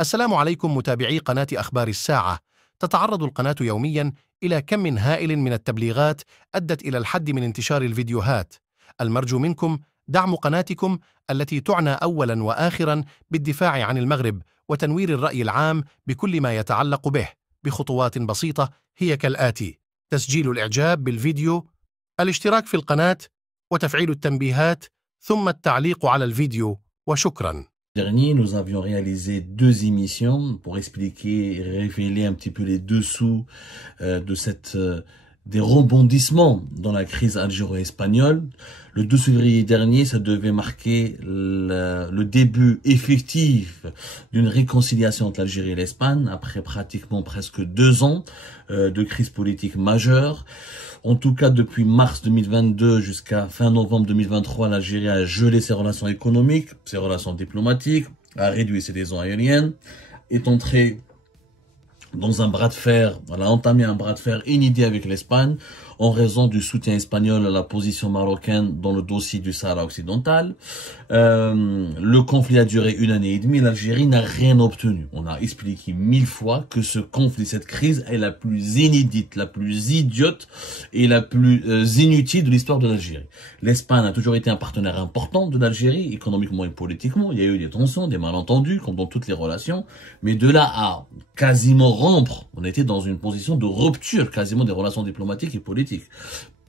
السلام عليكم متابعي قناة أخبار الساعة. تتعرض القناة يوميا إلى كم هائل من التبليغات أدت إلى الحد من انتشار الفيديوهات. المرجو منكم دعم قناتكم التي تعنى أولا وآخرا بالدفاع عن المغرب وتنوير الرأي العام بكل ما يتعلق به بخطوات بسيطة هي كالآتي: تسجيل الإعجاب بالفيديو، الاشتراك في القناة، وتفعيل التنبيهات، ثم التعليق على الفيديو، وشكرا. Dernier, nous avions réalisé 2 émissions pour expliquer et révéler un petit peu les dessous des rebondissements dans la crise algéro-espagnole. Le 12 février dernier, ça devait marquer le début effectif d'une réconciliation entre l'Algérie et l'Espagne après pratiquement presque 2 ans de crise politique majeure. En tout cas, depuis mars 2022 jusqu'à fin novembre 2023, l'Algérie a gelé ses relations économiques, ses relations diplomatiques, a réduit ses liaisons aériennes, est entrée dans un bras de fer, elle a entamé un bras de fer inédit avec l'Espagne en raison du soutien espagnol à la position marocaine dans le dossier du Sahara occidental. Le conflit a duré 1 année et demie, l'Algérie n'a rien obtenu. On a expliqué 1000 fois que ce conflit, cette crise est la plus inédite, la plus idiote et la plus inutile de l'histoire de l'Algérie. L'Espagne a toujours été un partenaire important de l'Algérie, économiquement et politiquement. Il y a eu des tensions, des malentendus, comme dans toutes les relations. Mais de là à quasiment rompre, on était dans une position de rupture quasiment des relations diplomatiques et politiques.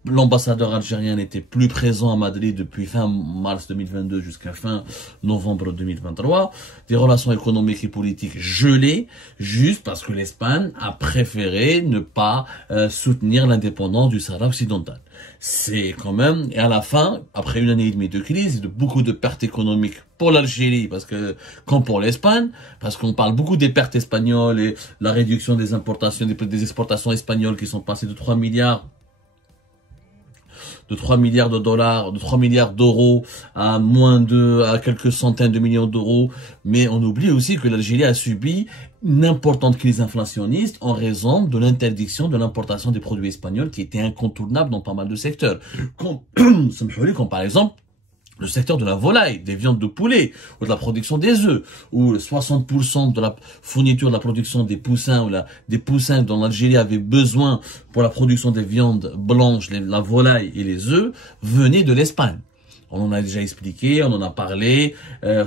L'ambassadeur algérien n'était plus présent à Madrid depuis fin mars 2022 jusqu'à fin novembre 2023. Des relations économiques et politiques gelées, juste parce que l'Espagne a préféré ne pas soutenir l'indépendance du Sahara occidental. C'est quand même, et à la fin, après 1 année et demie de crise, de beaucoup de pertes économiques pour l'Algérie, parce que, comme pour l'Espagne, parce qu'on parle beaucoup des pertes espagnoles et la réduction des importations, des exportations espagnoles qui sont passées de 3 milliards de dollars, de 3 milliards d'euros à à quelques centaines de millions d'euros. Mais on oublie aussi que l'Algérie a subi une importante crise inflationniste en raison de l'interdiction de l'importation des produits espagnols qui étaient incontournables dans pas mal de secteurs. Comme par exemple, le secteur de la volaille, des viandes de poulet, ou de la production des œufs, où 60% de la fourniture de la production des poussins, des poussins dont l'Algérie avait besoin pour la production des viandes blanches, la volaille et les œufs, venaient de l'Espagne. On en a déjà expliqué, on en a parlé,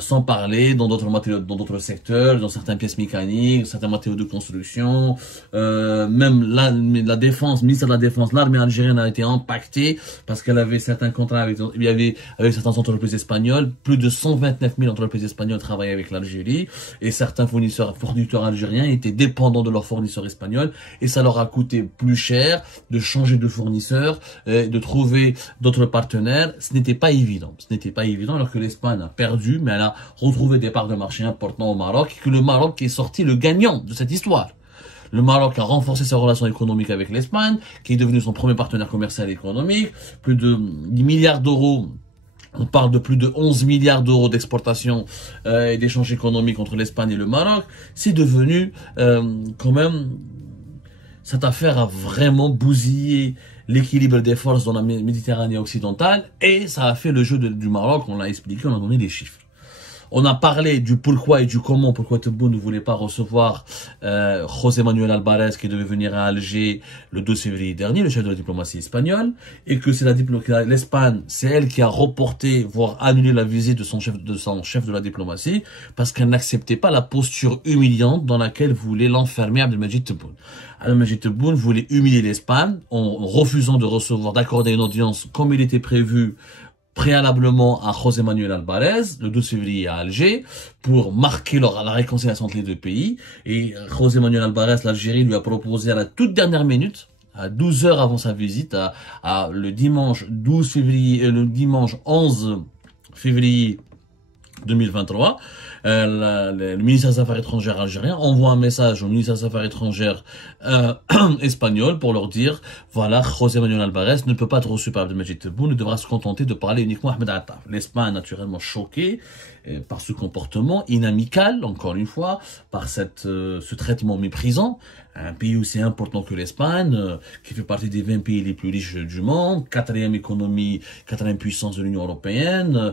sans parler dans d'autres matériaux, dans d'autres secteurs, dans certaines pièces mécaniques, certains matériaux de construction, même la défense, le ministère de la Défense, l'armée algérienne a été impactée parce qu'elle avait certains contrats avec certaines entreprises espagnoles. Plus de 129 000 entreprises espagnoles travaillaient avec l'Algérie et certains fournisseurs algériens étaient dépendants de leurs fournisseurs espagnols et ça leur a coûté plus cher de changer de fournisseur, de trouver d'autres partenaires. Ce n'était pas évident. Ce n'était pas évident alors que l'Espagne a perdu, mais elle a retrouvé des parts de marché importants au Maroc et que le Maroc est sorti le gagnant de cette histoire. Le Maroc a renforcé ses relations économiques avec l'Espagne, qui est devenu son premier partenaire commercial et économique. Plus de 10 milliards d'euros. On parle de plus de 11 milliards d'euros d'exportation et d'échanges économiques entre l'Espagne et le Maroc. C'est devenu quand même... Cette affaire a vraiment bousillé l'équilibre des forces dans la Méditerranée occidentale et ça a fait le jeu du Maroc, on l'a expliqué, on a donné des chiffres. On a parlé du pourquoi et du comment, pourquoi Tebboune ne voulait pas recevoir José Manuel Alvarez qui devait venir à Alger le 12 février dernier, le chef de la diplomatie espagnole, et que c'est l'Espagne, c'est elle qui a reporté, voire annulé la visite de son chef de la diplomatie, parce qu'elle n'acceptait pas la posture humiliante dans laquelle voulait l'enfermer Abdelmajid Tebboune. Abdelmajid Tebboune voulait humilier l'Espagne en refusant de recevoir, d'accorder une audience comme il était prévu préalablement à José Manuel Alvarez, le 12 février à Alger, pour marquer la réconciliation entre les deux pays. Et José Manuel Alvarez, l'Algérie, lui a proposé à la toute dernière minute, à 12 heures avant sa visite, le dimanche 12 février, le dimanche 11 février 2023, le ministère des Affaires étrangères algérien envoie un message au ministère des Affaires étrangères espagnol pour leur dire, voilà, José Manuel Alvarez ne peut pas être reçu par Abdelmajid Tebboune, il devra se contenter de parler uniquement à Ahmed Attaf. L'Espagne naturellement choquée par ce comportement inamical, encore une fois, par ce traitement méprisant. Un pays aussi important que l'Espagne, qui fait partie des 20 pays les plus riches du monde, quatrième économie, quatrième puissance de l'Union européenne,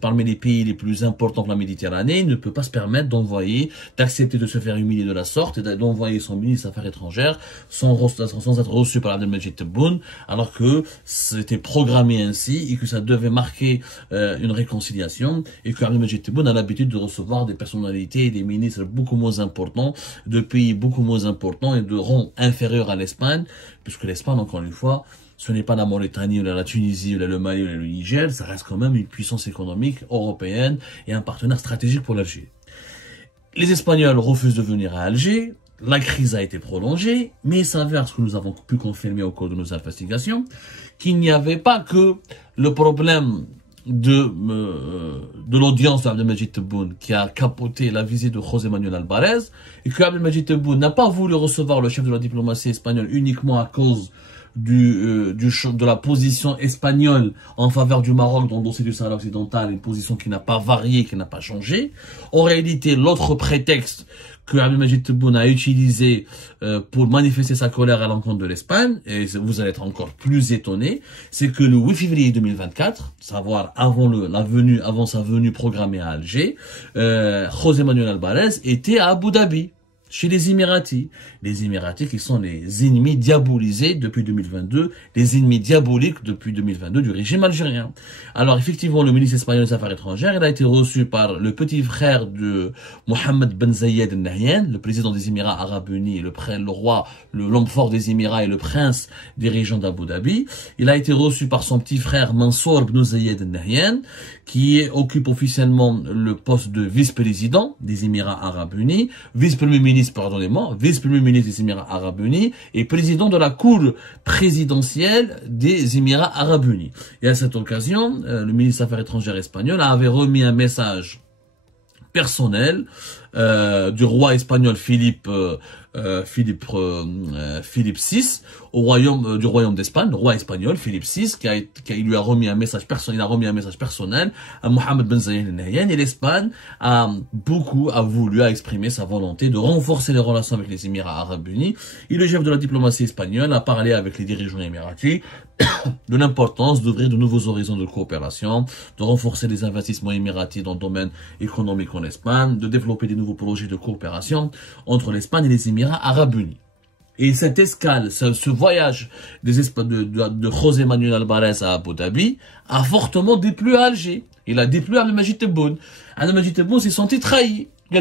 parmi les pays les plus importants de la Méditerranée, ne peut pas se permettre d'accepter de se faire humilier de la sorte et d'envoyer son ministre des Affaires étrangères sans être reçu par Abdelmadjid Tebboune, alors que c'était programmé ainsi et que ça devait marquer une réconciliation, et que Abdelmadjid Tebboune a l'habitude de recevoir des personnalités et des ministres beaucoup moins importants, de pays beaucoup moins importants et de rang inférieur à l'Espagne, puisque l'Espagne, encore une fois, ce n'est pas la Mauritanie, ou la Tunisie, ou le Mali, ou le Niger, ça reste quand même une puissance économique européenne et un partenaire stratégique pour l'Algérie. Les Espagnols refusent de venir à Alger, la crise a été prolongée, mais il s'avère, ce que nous avons pu confirmer au cours de nos investigations, qu'il n'y avait pas que le problème de l'audience d'Abdelmadjid Tebboune qui a capoté la visite de José Manuel Alvarez, et que Abdelmadjid Tebboune n'a pas voulu recevoir le chef de la diplomatie espagnole uniquement à cause de la position espagnole en faveur du Maroc dans le dossier du Sahara occidental, une position qui n'a pas varié, qui n'a pas changé. En réalité, l'autre prétexte que Abdelmadjid Tebboune a utilisé pour manifester sa colère à l'encontre de l'Espagne, et vous allez être encore plus étonnés, c'est que le 8 février 2024, savoir avant sa venue programmée à Alger, José Manuel Alvarez était à Abu Dhabi, chez les Émiratis. Les Émiratis qui sont les ennemis diabolisés depuis 2022, les ennemis diaboliques depuis 2022 du régime algérien. Alors effectivement, le ministre espagnol des Affaires étrangères, il a été reçu par le petit frère de Mohammed Ben Zayed Al Nahyan, le président des Émirats Arabes Unis, le roi, l'homme fort des Émirats et le prince des régions d'Abu Dhabi. Il a été reçu par son petit frère Mansour Ben Zayed Al Nahyan, qui occupe officiellement le poste de vice-président des Émirats Arabes Unis, vice-premier ministre des Émirats Arabes Unis et président de la cour présidentielle des Émirats Arabes Unis. Et à cette occasion, le ministre des Affaires étrangères espagnol avait remis un message personnel du roi espagnol Philippe VI au royaume du royaume d'Espagne, le roi espagnol Philippe VI, qui lui a remis un message personnel à Mohammed Ben Zayed Al Nahyan, et l'Espagne a voulu exprimer sa volonté de renforcer les relations avec les Émirats Arabes Unis, et le chef de la diplomatie espagnole a parlé avec les dirigeants émiratis de l'importance d'ouvrir de nouveaux horizons de coopération, de renforcer les investissements émiratis dans le domaine économique en Espagne, de développer des nouveaux projets de coopération entre l'Espagne et les Émirats Arabes Unis. Et cette escale, ce voyage de José Manuel Alvarez à Abu Dhabi a fortement déplu à Alger. Il a déplu à Abdelmadjid Tebboune. Abdelmadjid Tebboune s'est senti trahi. On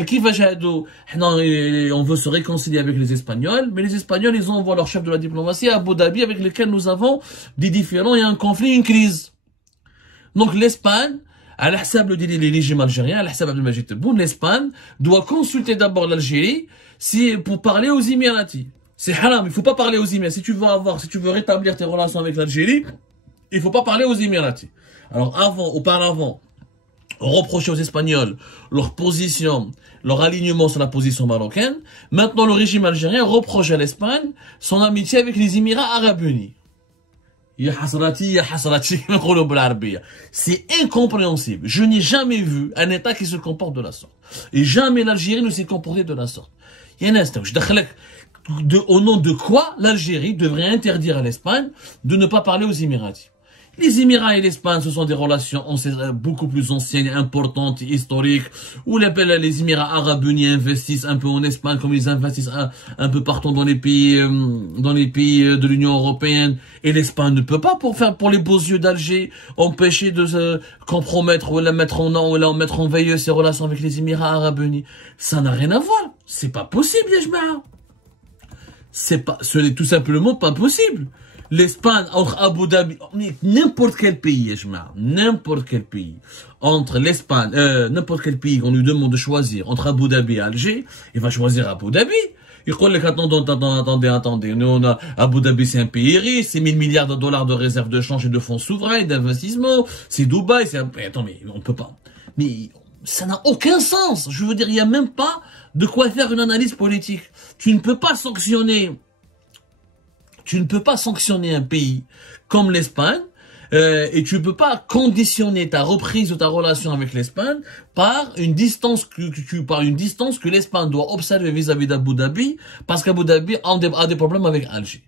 veut se réconcilier avec les Espagnols, mais les Espagnols, ils envoient leur chef de la diplomatie à Abu Dhabi avec lequel nous avons des différends et un conflit, une crise. Donc l'Espagne, à l'hsab les régimes algériens, à l'hsab Abdelmadjid Tebboune, l'Espagne doit consulter d'abord l'Algérie pour parler aux Émiratis. C'est haram, il faut pas parler aux Émiratis. Si tu veux rétablir tes relations avec l'Algérie, il faut pas parler aux Émiratis. Alors auparavant, on reprochait aux Espagnols leur position, leur alignement sur la position marocaine. Maintenant, le régime algérien reproche à l'Espagne son amitié avec les Émirats Arabes Unis. C'est incompréhensible. Je n'ai jamais vu un État qui se comporte de la sorte. Et jamais l'Algérie ne s'est comportée de la sorte. Au nom de quoi l'Algérie devrait interdire à l'Espagne de ne pas parler aux Émiratis? Les Émirats et l'Espagne, ce sont des relations beaucoup plus anciennes, importantes, historiques, où les Émirats Arabes Unis investissent un peu en Espagne, comme ils investissent un peu partout dans les pays de l'Union européenne. Et l'Espagne ne peut pas, pour les beaux yeux d'Alger, empêcher de se compromettre ou la mettre en veille ses relations avec les Émirats Arabes Unis. Ça n'a rien à voir. C'est pas possible, Yajma. Ce n'est tout simplement pas possible. L'Espagne, entre Abu Dhabi, n'importe quel pays, n'importe quel pays, entre l'Espagne, n'importe quel pays qu'on lui demande de choisir, entre Abu Dhabi et Alger, il va choisir Abu Dhabi. Il dit, attendez, nous, Abu Dhabi, c'est un pays riche, c'est 1000 milliards de dollars de réserves de change et de fonds souverains, d'investissement, c'est Dubaï, attends, mais on peut pas. Mais, ça n'a aucun sens. Je veux dire, il n'y a même pas de quoi faire une analyse politique. Tu ne peux pas sanctionner un pays comme l'Espagne, Et tu peux pas conditionner ta reprise de ta relation avec l'Espagne par une distance que l'Espagne doit observer vis-à-vis d'Abu Dhabi, parce qu'Abu Dhabi a des problèmes avec Alger.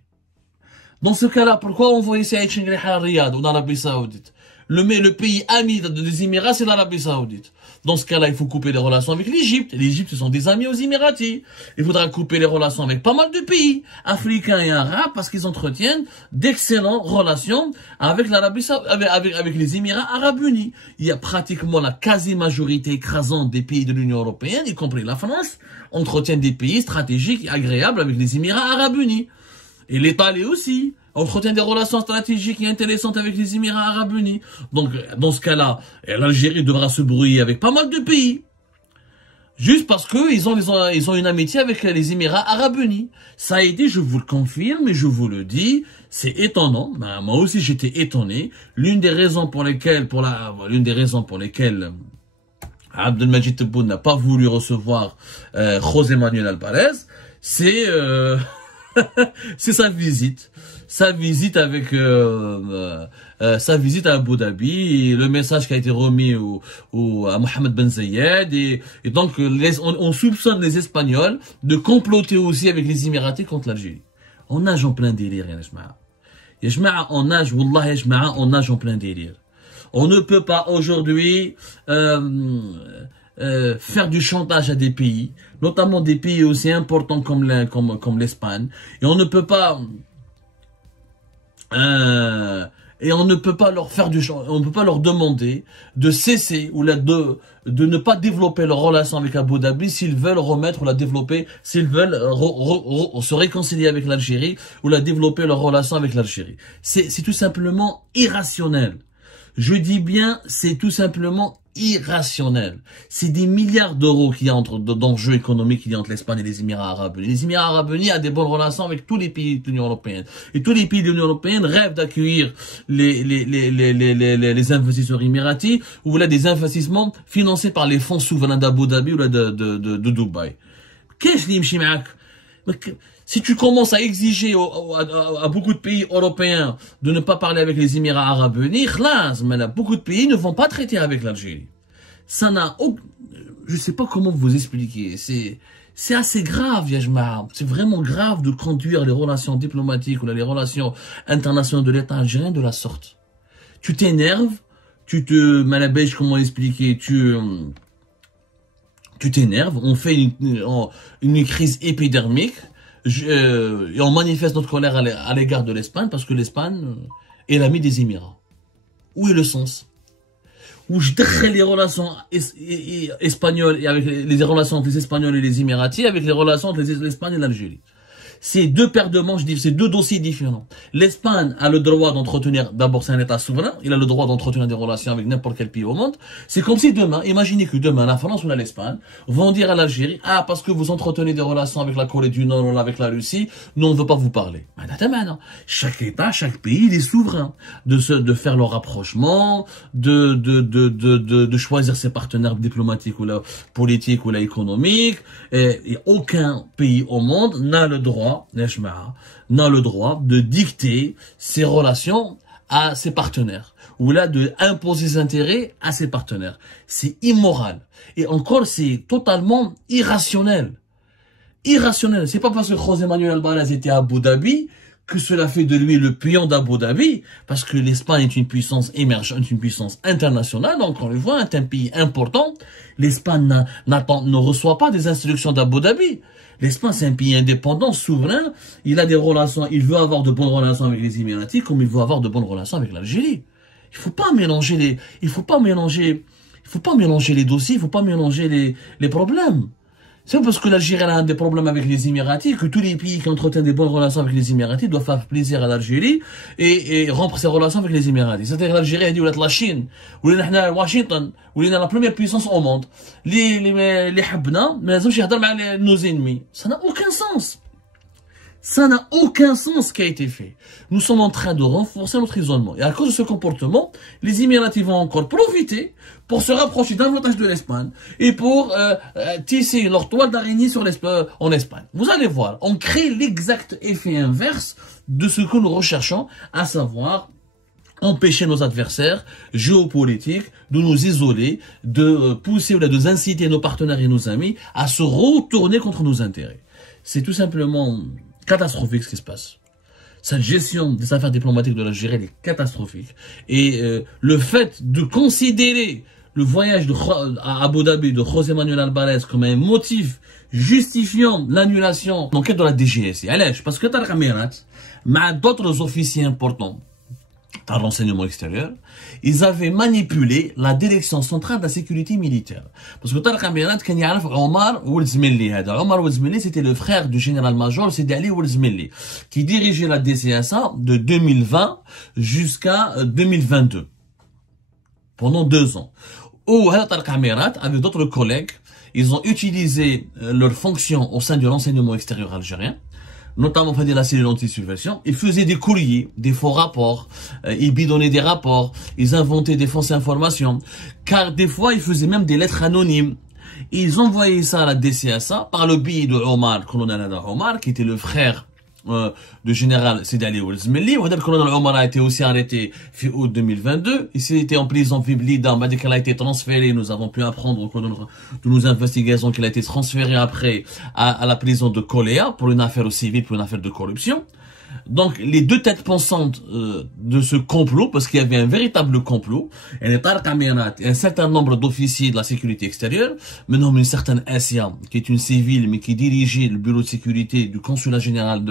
Dans ce cas-là, pourquoi on voit ici à Riyad ou dans l'Arabie Saoudite? Le pays ami des Émirats, c'est l'Arabie Saoudite. Dans ce cas-là, il faut couper les relations avec l'Égypte. L'Égypte, ce sont des amis aux Émiratis. Il faudra couper les relations avec pas mal de pays africains et arabes parce qu'ils entretiennent d'excellentes relations avec l'Arabie Saoudite, avec les Émirats arabes unis. Il y a pratiquement la quasi-majorité écrasante des pays de l'Union européenne, y compris la France, entretiennent des pays stratégiques et agréables avec les Émirats arabes unis. Et l'Italie aussi entretient des relations stratégiques et intéressantes avec les Émirats arabes unis. Donc, dans ce cas-là, l'Algérie devra se brouiller avec pas mal de pays. Juste parce qu'ils ont une amitié avec les Émirats arabes unis. Ça a été, je vous le confirme et je vous le dis, c'est étonnant. Ben, moi aussi, j'étais étonné. L'une des raisons pour lesquelles Abdelmajid Tebboune n'a pas voulu recevoir José Manuel Alvarez, c'est c'est sa visite avec sa visite à Abu Dhabi, et le message qui a été remis à Mohamed Ben Zayed, et donc on soupçonne les Espagnols de comploter aussi avec les Émiratis contre l'Algérie. On nage en plein délire, ya jma'a, on nage, wallah ya jma'a, on nage en plein délire. On ne peut pas aujourd'hui faire du chantage à des pays, notamment des pays aussi importants comme l'Espagne, et on ne peut pas on peut pas leur demander de cesser ou de ne pas développer leur relation avec Abu Dhabi s'ils veulent remettre ou la développer, s'ils veulent se réconcilier avec l'Algérie ou la développer leur relation avec l'Algérie. C'est tout simplement irrationnel. Je dis bien, c'est tout simplement irrationnel. C'est des milliards d'euros qu'il y a d'enjeux économiques qu'il y a entre l'Espagne et les Émirats arabes unis. Les Émirats arabes unis ont des bonnes relations avec tous les pays de l'Union européenne. Et tous les pays de l'Union européenne rêvent d'accueillir les investisseurs émiratis ou là des investissements financés par les fonds souverains d'Abu Dhabi ou là de Dubaï. Qu'est-ce qui m'chie m'ak? Si tu commences à exiger à beaucoup de pays européens de ne pas parler avec les Émirats arabes unis, mais là, beaucoup de pays ne vont pas traiter avec l'Algérie. Ça n'a aucun... Je sais pas comment vous expliquer. C'est assez grave, Yajma. C'est vraiment grave de conduire les relations diplomatiques ou les relations internationales de l'État algérien de la sorte. Tu t'énerves, malabèche, comment expliquer, tu t'énerves, on fait une crise épidermique, et on manifeste notre colère à l'égard de l'Espagne parce que l'Espagne est l'ami des Émirats. Où est le sens? Où je décris les relations espagnoles et avec les relations entre les Espagnols et les Émiratis avec les relations entre l'Espagne et l'Algérie. C'est deux paires de manches, c'est deux dossiers différents. L'Espagne a le droit d'entretenir, d'abord c'est un État souverain, il a le droit d'entretenir des relations avec n'importe quel pays au monde. C'est comme si demain, imaginez que demain, la France ou l'Espagne vont dire à l'Algérie, ah, parce que vous entretenez des relations avec la Corée du Nord ou avec la Russie, nous on ne veut pas vous parler. Chaque État, chaque pays, il est souverain de faire leur rapprochement, de choisir ses partenaires diplomatiques ou là, politiques ou là, économiques, et aucun pays au monde n'a le droit de dicter ses relations à ses partenaires ou là de imposer ses intérêts à ses partenaires. C'est immoral et encore c'est totalement irrationnel. Irrationnel. C'est pas parce que José Manuel Alvarez était à Abu Dhabi que cela fait de lui le pion d'Abu Dhabi, parce que l'Espagne est une puissance émergente, une puissance internationale, donc on le voit, est un pays important. L'Espagne ne reçoit pas des instructions d'Abu Dhabi. L'Espagne, c'est un pays indépendant, souverain, il a des relations, il veut avoir de bonnes relations avec les Émiratis, comme il veut avoir de bonnes relations avec l'Algérie. Il faut pas mélanger les dossiers, il faut pas mélanger les problèmes. C'est pas parce que l'Algérie a des problèmes avec les Émiratis que tous les pays qui entretiennent des bonnes relations avec les Émiratis doivent faire plaisir à l'Algérie et rompre ses relations avec les Émiratis. C'est-à-dire l'Algérie a dit la Chine, ou Washington, ou la première puissance au monde. Les habna, mais nos ennemis. Ça n'a aucun sens. Ça n'a aucun sens ce qui a été fait. Nous sommes en train de renforcer notre isolement. Et à cause de ce comportement, les Émiratis vont encore profiter pour se rapprocher davantage de l'Espagne et pour tisser leur toile d'araignée en Espagne. Vous allez voir, on crée l'exact effet inverse de ce que nous recherchons, à savoir empêcher nos adversaires géopolitiques de nous isoler, de pousser ou de inciter nos partenaires et nos amis à se retourner contre nos intérêts. C'est tout simplement catastrophique ce qui se passe. Cette gestion des affaires diplomatiques de l'Algérie est catastrophique. Et le fait de considérer le voyage à Abu Dhabi de José Manuel Alvarez comme un motif justifiant l'annulation de l'enquête de la DGSI. Parce que Tarek Amirat, mais d'autres officiers importants dans le renseignement extérieur, ils avaient manipulé la direction centrale de la sécurité militaire. Parce que Tarek Amirat, quand il y a Omar Ouelzmili, Omar Ouelzmili, c'était le frère du général-major Sidi Ali Ouelzmili, qui dirigeait la DCSA de 2020 jusqu'à 2022. Pendant 2 ans. Où Tarek Amirat, avec d'autres collègues, ils ont utilisé leurs fonctions au sein du renseignement extérieur algérien, notamment de la cellule anti-subversion. Ils faisaient des courriers, des faux rapports, ils bidonnaient des rapports, ils inventaient des fausses informations, car des fois ils faisaient même des lettres anonymes. Ils envoyaient ça à la DCSA par le biais de Omar, colonel Omar, qui était le frère du général Sidi Ali Ouelzmili. Le colonel Omar a été aussi arrêté fin août 2022. Il était en prison Viblida. On m'a dit qu'elle a été transférée. Nous avons pu apprendre au cours de nos investigations qu'il a été transféré après à la prison de Koléa pour une affaire civile, pour une affaire de corruption. Donc, les deux têtes pensantes de ce complot, parce qu'il y avait un véritable complot, et Tarek Amirat et un certain nombre d'officiers de la sécurité extérieure, menant une certaine Assia, qui est une civile, mais qui dirigeait le bureau de sécurité du consulat général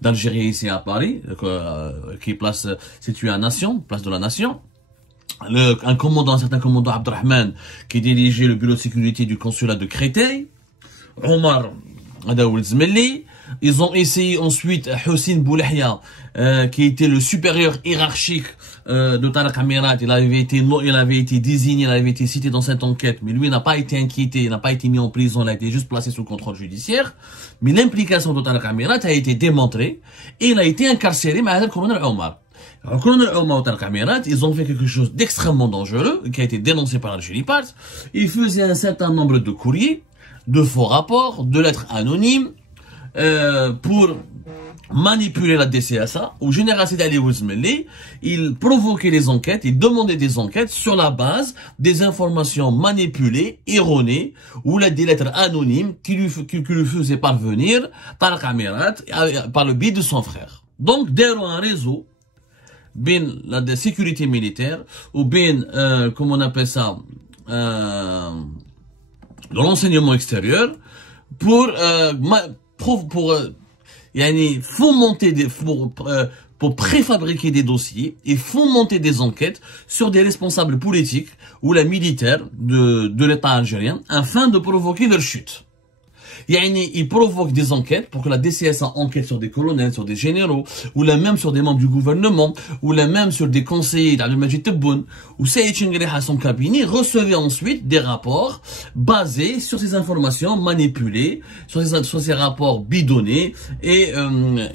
d'Algérie ici à Paris, qui est située à Nation, place de la Nation. Un certain commandant Abdelrahman, qui dirigeait le bureau de sécurité du consulat de Créteil, Omar Ouelzmili. Ils ont essayé ensuite Hossein Boulahia, qui était le supérieur hiérarchique de Tarek Amirat. Il avait été désigné, il avait été cité dans cette enquête, mais lui n'a pas été inquiété, il n'a pas été mis en prison, il a été juste placé sous contrôle judiciaire. Mais l'implication de Tarek Amirat a été démontrée et il a été incarcéré par le colonel Omar. Le colonel Omar et Tarek Amirat, ils ont fait quelque chose d'extrêmement dangereux, qui a été dénoncé par Algérie Part. Ils faisaient un certain nombre de courriers, de faux rapports, de lettres anonymes, pour manipuler la DCSA. Au général Sidi Ali Ouelzmili, il provoquait les enquêtes, il demandait des enquêtes sur la base des informations manipulées, erronées, ou des lettres anonymes qui lui faisaient parvenir Tarek Amirat par le biais de son frère. Donc, derrière un réseau, bien la sécurité militaire, ou bien, comment on appelle ça, de l'enseignement extérieur, pour préfabriquer des dossiers et fomenter des enquêtes sur des responsables politiques ou les militaires de l'État algérien afin de provoquer leur chute. Il provoque des enquêtes pour que la DCSA enquête sur des colonels, sur des généraux, ou même sur des membres du gouvernement, ou même sur des conseillers d'Abdel Majid Tebboune, ou Saïd Chengreh à son cabinet recevait ensuite des rapports basés sur ces informations manipulées, sur ces rapports bidonnés et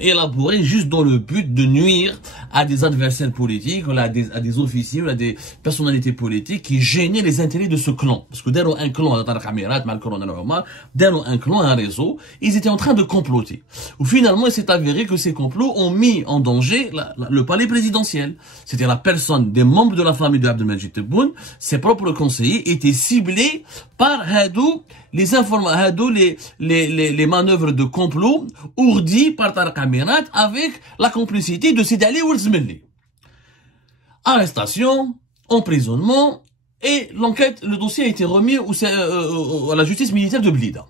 élaborés juste dans le but de nuire à des adversaires politiques, ou à des officiers, ou à des personnalités politiques qui gênaient les intérêts de ce clan. Parce que derrière un clan, Tarek Amirat, le colonel Omar, derrière un clan, un réseau, ils étaient en train de comploter. Ou finalement, il s'est avéré que ces complots ont mis en danger le palais présidentiel. C'était la personne des membres de la famille de Abdelmajid Tebboune, ses propres conseillers étaient ciblés par les manœuvres de complot ourdies par Tarek Amirat avec la complicité de Sidi Ali Ouelzmili. Arrestation, emprisonnement, et le dossier a été remis à la justice militaire de Blida.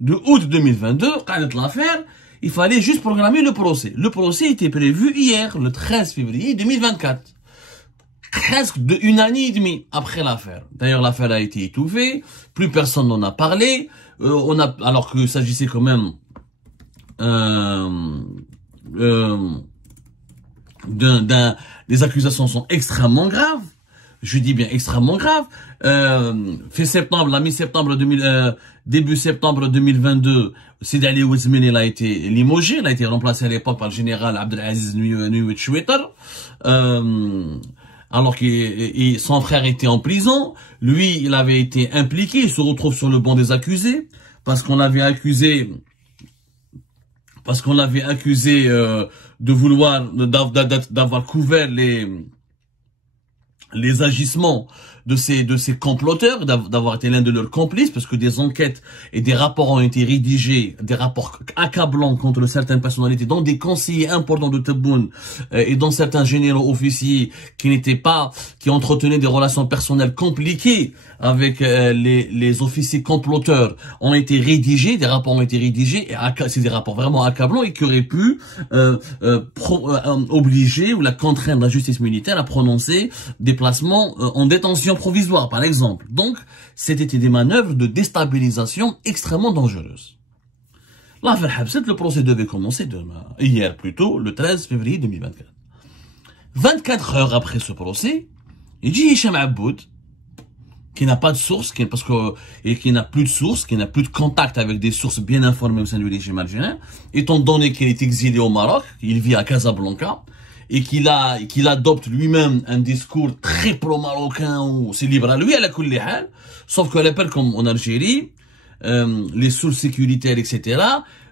De août 2022, quand l'affaire, il fallait juste programmer le procès. Le procès était prévu hier, le 13 février 2024. Presque une année et demie après l'affaire. D'ailleurs, l'affaire a été étouffée, plus personne n'en a parlé, alors qu'il s'agissait quand même des accusations sont extrêmement graves. Je dis bien extrêmement grave. Début septembre 2022, Sidi Ali Ouelzmili a été limogé, il a été remplacé à l'époque par le général Abdelaziz Nuit Choueter, alors que son frère était en prison. Lui, il avait été impliqué, il se retrouve sur le banc des accusés, parce qu'on l'avait accusé de vouloir, d'avoir couvert les agissements de ces comploteurs, d'avoir été l'un de leurs complices, parce que des enquêtes et des rapports ont été rédigés, des rapports accablants contre certaines personnalités, dont des conseillers importants de Tebboune et dont certains généraux officiers qui entretenaient des relations personnelles compliquées avec les officiers comploteurs ont été rédigés, des rapports ont été rédigés, et c'est des rapports vraiment accablants et qui auraient pu obliger ou la contraindre la justice militaire à prononcer des placements en détention provisoire, par exemple. Donc, c'était des manœuvres de déstabilisation extrêmement dangereuses. L'affaire Habset, le procès devait commencer demain, hier plutôt, le 13 février 2024. 24 heures après ce procès, il dit Hicham Aboud, qui n'a pas de source, qui n'a plus de source, qui n'a plus de contact avec des sources bien informées au sein du régime algérien, étant donné qu'il est exilé au Maroc, il vit à Casablanca, et qu'il adopte lui-même un discours très pro-marocain où c'est libre à lui à la kulli hal, sauf que l'appel comme en Algérie, les sources sécuritaires, etc.,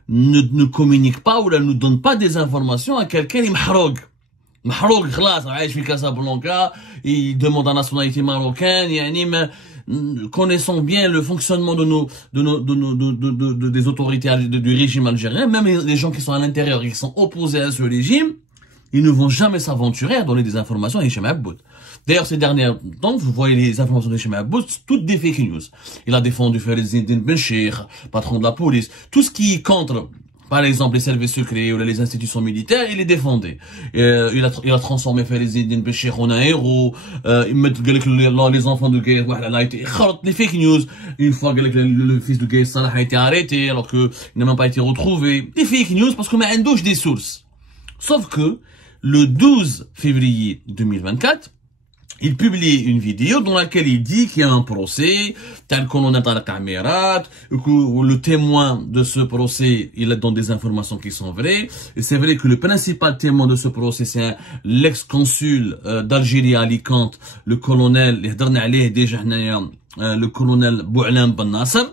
ne communiquent pas ou ne nous donnent pas des informations à quelqu'un qui mahroug. Mahroug, خلاص, عايش في Casablanca, il demande la nationalité marocaine, connaissons bien le fonctionnement des autorités du régime algérien, même les gens qui sont à l'intérieur et qui sont opposés à ce régime, ils ne vont jamais s'aventurer à donner des informations à Hicham Aboud. D'ailleurs, ces derniers temps, vous voyez les informations de Hicham Aboud, toutes des fake news. Il a défendu Farid Zinedine Benchir, patron de la police. Tout ce qui est contre, par exemple, les services secrets ou les institutions militaires, il les défendait. Il a transformé Farid Zinedine Benchir en un héros. Il met les enfants de guerre, les fake news. Une fois que le fils de Gaïs Salah a été arrêté, alors qu'il n'a même pas été retrouvé. Des fake news parce qu'on a des sources. Sauf que, le 12 février 2024, il publie une vidéo dans laquelle il dit qu'il y a un procès, tel qu'on en a dans la caméra, que le témoin de ce procès, il donne des informations qui sont vraies. Et c'est vrai que le principal témoin de ce procès, c'est l'ex-consul d'Algérie à Alicante, le colonel, le colonel Bou'alam Ben Nasser,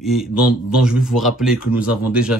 et dont je vais vous rappeler que nous avons déjà